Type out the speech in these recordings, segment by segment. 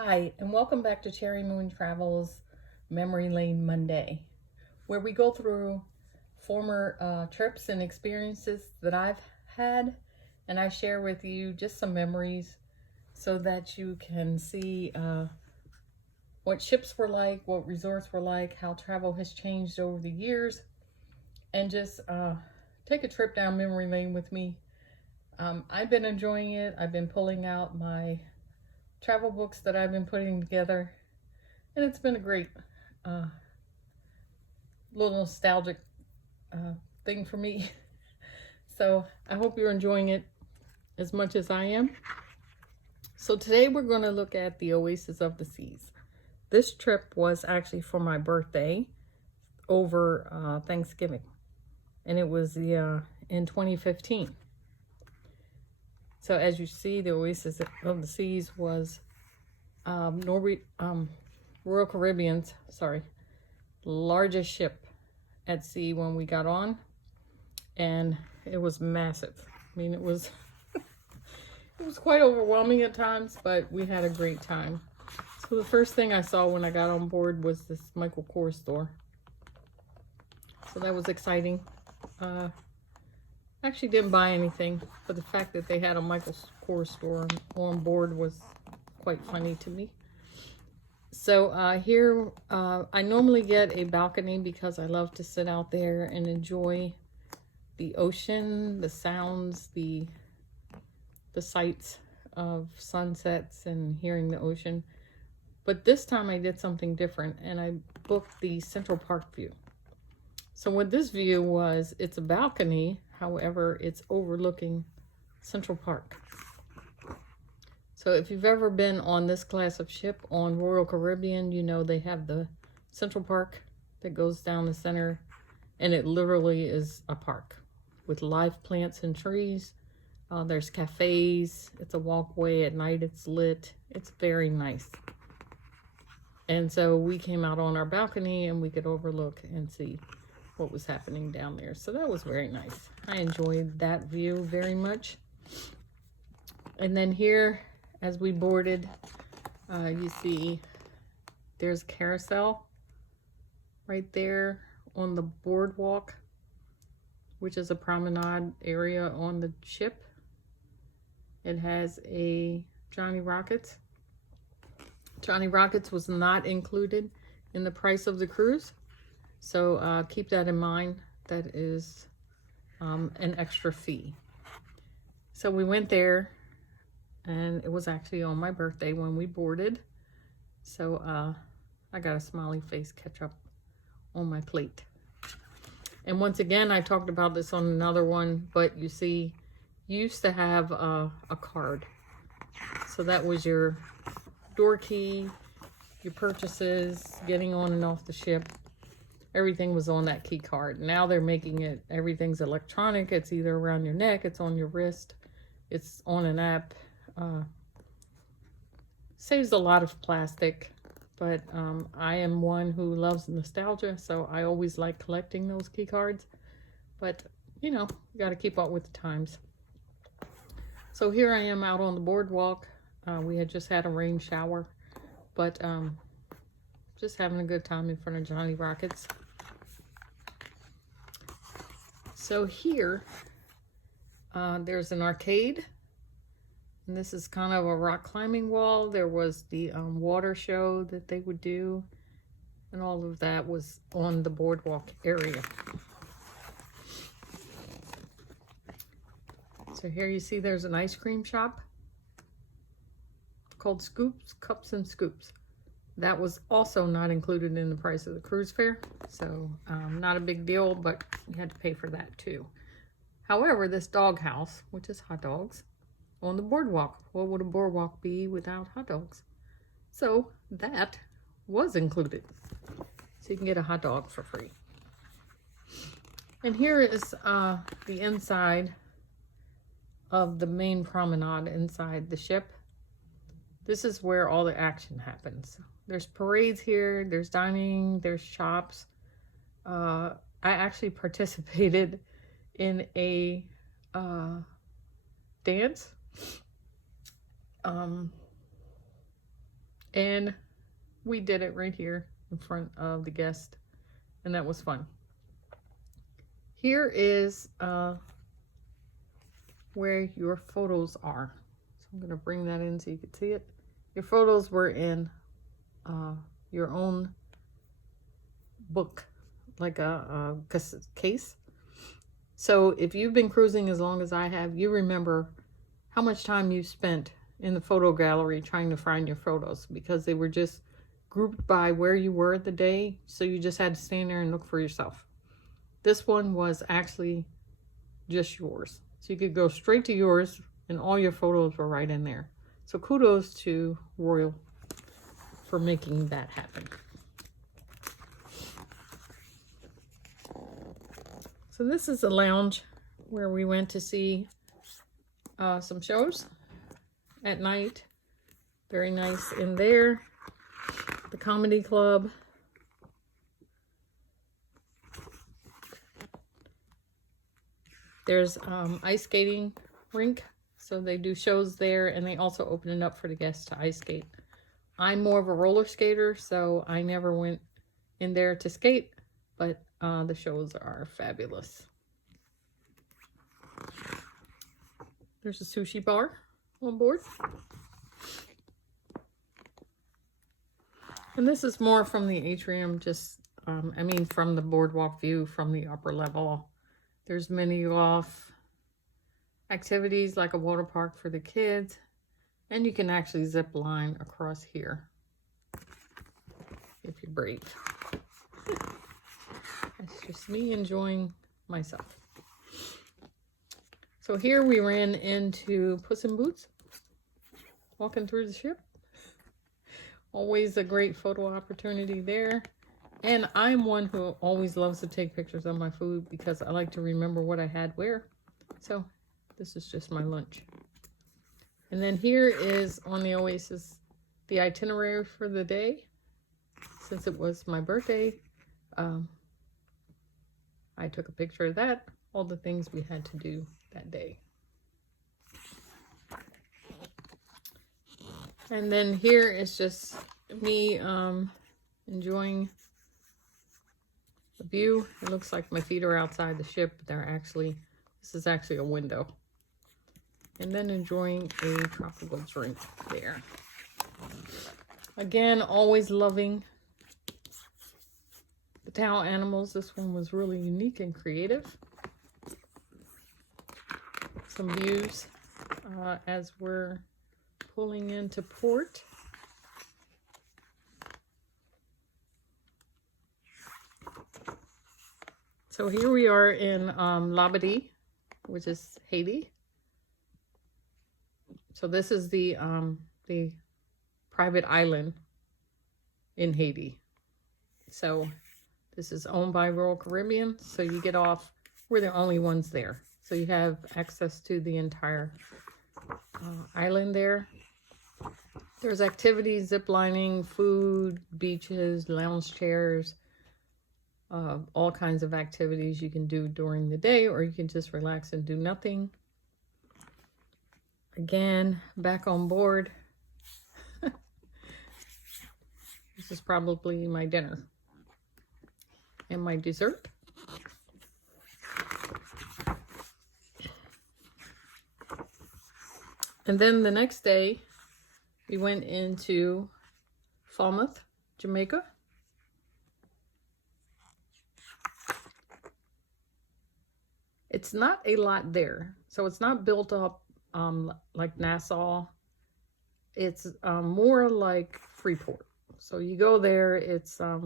Hi, and welcome back to Cherry Moon Travels Memory Lane Monday, where we go through former trips and experiences that I've had, and I share with you just some memories so that you can see what ships were like, what resorts were like, how travel has changed over the years, and just take a trip down memory lane with me. I've been enjoying it. I've been pulling out my travel books that I've been putting together, and it's been a great uh, little nostalgic thing for me. So I hope you're enjoying it as much as I am. So today we're going to look at the Oasis of the Seas. This trip was actually for my birthday over Thanksgiving, and it was in 2015. So as you see, the Oasis of the Seas was Royal Caribbean's, largest ship at sea when we got on, and it was massive. I mean, it was it was quite overwhelming at times, but we had a great time. So the first thing I saw when I got on board was this Michael Kors store. So that was exciting. Actually didn't buy anything, but the fact that they had a Michael Kors store on board was quite funny to me. So here, I normally get a balcony because I love to sit out there and enjoy the ocean, the sounds, the sights of sunsets and hearing the ocean. But this time I did something different, and I booked the Central Park view. So what this view was, it's a balcony, however, it's overlooking Central Park. So if you've ever been on this class of ship on Royal Caribbean, you know they have the Central Park that goes down the center, and it literally is a park with live plants and trees. There's cafes. It's a walkway at night. It's lit. It's very nice. And so we came out on our balcony and we could overlook and see what was happening down there. So that was very nice. I enjoyed that view very much. And then here, as we boarded, you see there's a carousel right there on the boardwalk, which is a promenade area on the ship. It has a Johnny Rockets. Johnny Rockets was not included in the price of the cruise, so keep that in mind. That is an extra fee. So we went there, and it was actually on my birthday when we boarded. So I got a smiley face ketchup on my plate. And once again, I talked about this on another one, but you see, you used to have a card. So that was your door key, your purchases, getting on and off the ship. Everything was on that key card. Now they're making it, everything's electronic. It's either around your neck, it's on your wrist, it's on an app. Saves a lot of plastic, but I am one who loves nostalgia, so I always like collecting those key cards. But you know, you got to keep up with the times. So here I am out on the boardwalk. We had just had a rain shower, but just having a good time in front of Johnny Rockets. So here, there's an arcade. And this is kind of a rock climbing wall. There was the water show that they would do, and all of that was on the boardwalk area. So here you see there's an ice cream shop called Scoops, Cups and Scoops. That was also not included in the price of the cruise fare, so not a big deal, but you had to pay for that too. However, this dog house, which is hot dogs, on the boardwalk. What would a boardwalk be without hot dogs? So that was included. So you can get a hot dog for free. And here is the inside of the main promenade inside the ship. This is where all the action happens. There's parades here, there's dining, there's shops. I actually participated in a dance And we did it right here in front of the guest, and that was fun. Here is where your photos are. So I'm going to bring that in so you can see it. Your photos were in your own book, like a case. So if you've been cruising as long as I have, you remember how much time you spent in the photo gallery trying to find your photos, because they were just grouped by where you were the day, so you just had to stand there and look for yourself. This one was actually just yours, so you could go straight to yours and all your photos were right in there. So kudos to Royal for making that happen. So this is a lounge where we went to see some shows at night. Very nice in there. The comedy club. There's ice skating rink, so they do shows there, and they also open it up for the guests to ice skate. I'm more of a roller skater, so I never went in there to skate, but the shows are fabulous. There's a sushi bar on board. And this is more from the atrium, just, from the boardwalk view from the upper level. There's mini golf activities like a water park for the kids. And you can actually zip line across here if you're brave. That's just me enjoying myself. So here we ran into Puss in Boots walking through the ship. Always a great photo opportunity there. And I'm one who always loves to take pictures of my food because I like to remember what I had where. So this is just my lunch. And then here is on the Oasis the itinerary for the day. Since it was my birthday, I took a picture of that, all the things we had to do that day. And then here is just me enjoying the view. It looks like my feet are outside the ship, but this is actually a window. And then enjoying a tropical drink there. Again, always loving the towel animals. This one was really unique and creative. Some views as we're pulling into port. So here we are in Labadee, which is Haiti. So this is the private island in Haiti. So this is owned by Royal Caribbean. So you get off, we're the only ones there. So you have access to the entire island there. There's activities, zip lining, food, beaches, lounge chairs, all kinds of activities you can do during the day, or you can just relax and do nothing. Again, back on board. This is probably my dinner and my dessert. And then the next day, we went into Falmouth, Jamaica. It's not a lot there. So it's not built up like Nassau. It's more like Freeport. So you go there, it's, a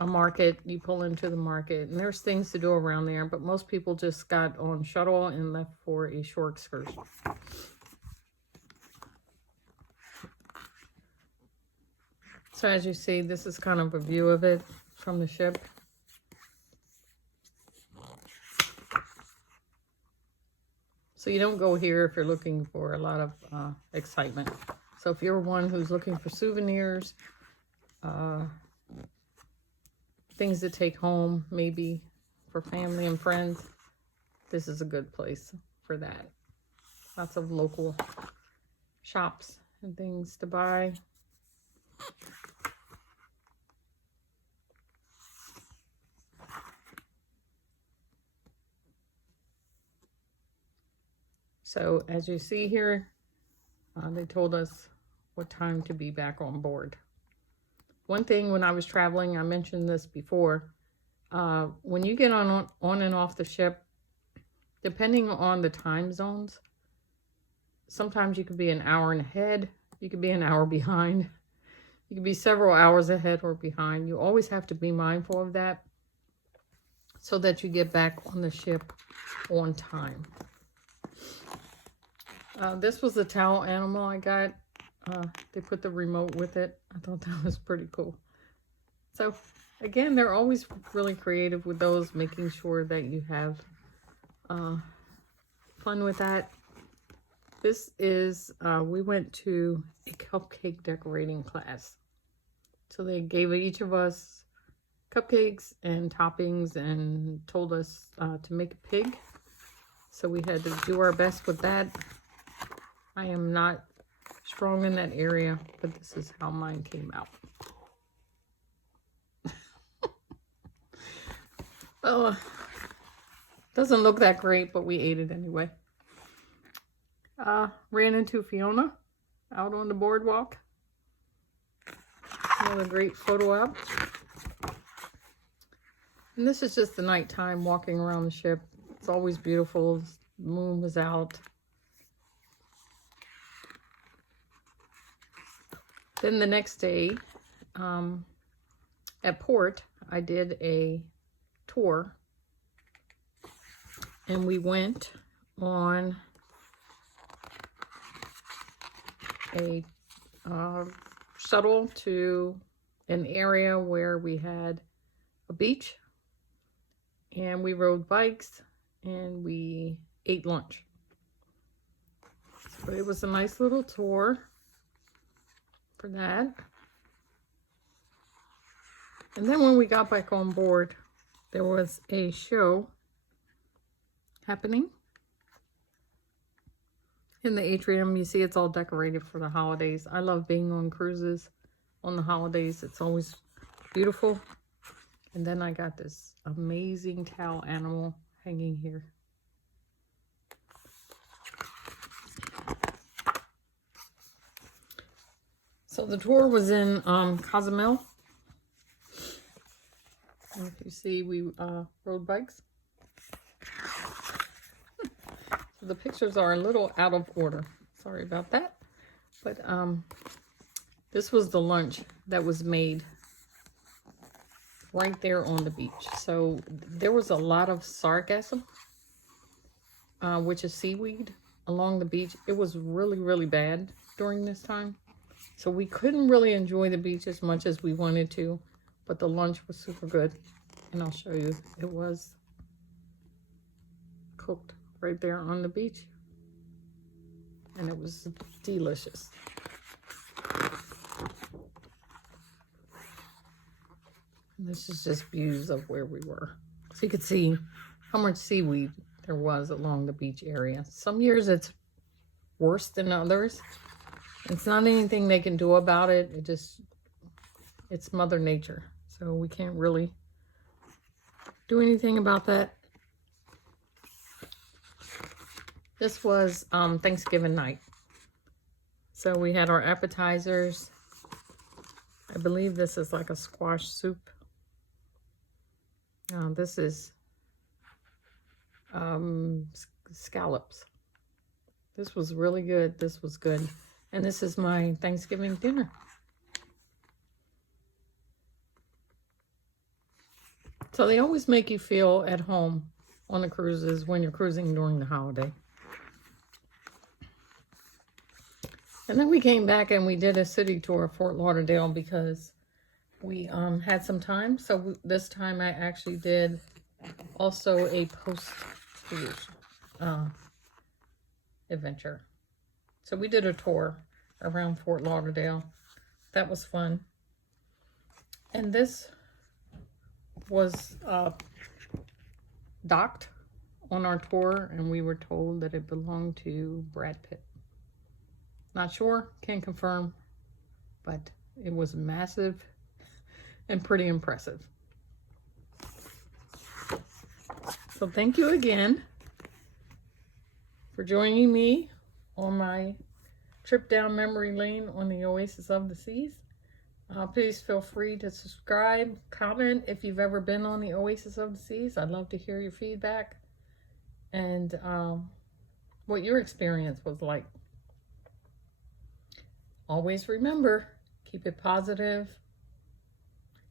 market. You pull into the market, and there's things to do around there. But most people just got on shuttle and left for a shore excursion. So as you see, this is kind of a view of it from the ship. So you don't go here if you're looking for a lot of excitement. So if you're one who's looking for souvenirs, things to take home, maybe for family and friends, this is a good place for that. Lots of local shops and things to buy. So as you see here, they told us what time to be back on board. One thing when I was traveling, I mentioned this before, when you get on and off the ship, depending on the time zones, sometimes you could be an hour ahead, you could be an hour behind, you could be several hours ahead or behind. You always have to be mindful of that so that you get back on the ship on time. This was the towel animal I got. They put the remote with it. I thought that was pretty cool. So again, they're always really creative with those, making sure that you have fun with that. This is, we went to a cupcake decorating class. So they gave each of us cupcakes and toppings and told us to make a pig. So we had to do our best with that. I am not strong in that area, but this is how mine came out. Oh, doesn't look that great, but we ate it anyway. Ran into Fiona out on the boardwalk. Another great photo op. And this is just the nighttime walking around the ship. It's always beautiful. The moon was out. Then the next day, at port, I did a tour, and we went on a shuttle to an area where we had a beach, and we rode bikes, and we ate lunch. So it was a nice little tour for that. And then when we got back on board, there was a show happening in the atrium. You see it's all decorated for the holidays. I love being on cruises on the holidays. It's always beautiful. And then I got this amazing towel animal hanging here. So the tour was in Cozumel. And if you see, we rode bikes. So the pictures are a little out of order. Sorry about that. But this was the lunch that was made right there on the beach. So there was a lot of sargassum, which is seaweed, along the beach. It was really, really bad during this time. So we couldn't really enjoy the beach as much as we wanted to, but the lunch was super good. And I'll show you, it was cooked right there on the beach. And it was delicious. And this is just views of where we were. So you could see how much seaweed there was along the beach area. Some years it's worse than others. It's not anything they can do about it. It's Mother Nature. So we can't really do anything about that. This was Thanksgiving night. So we had our appetizers. I believe this is like a squash soup. This is scallops. This was really good. This was good. And this is my Thanksgiving dinner. So they always make you feel at home on the cruises when you're cruising during the holiday. And then we came back and we did a city tour of Fort Lauderdale because we had some time. So this time I actually did also a post-cruise adventure. So we did a tour around Fort Lauderdale. That was fun. And this was docked on our tour, and we were told that it belonged to Brad Pitt. Not sure, can't confirm, but it was massive and pretty impressive. So thank you again for joining me on my trip down memory lane on the Oasis of the Seas. Please feel free to subscribe, comment if you've ever been on the Oasis of the Seas. I'd love to hear your feedback and what your experience was like. Always remember, keep it positive,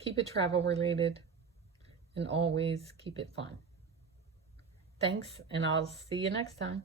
keep it travel related, and always keep it fun. Thanks, and I'll see you next time.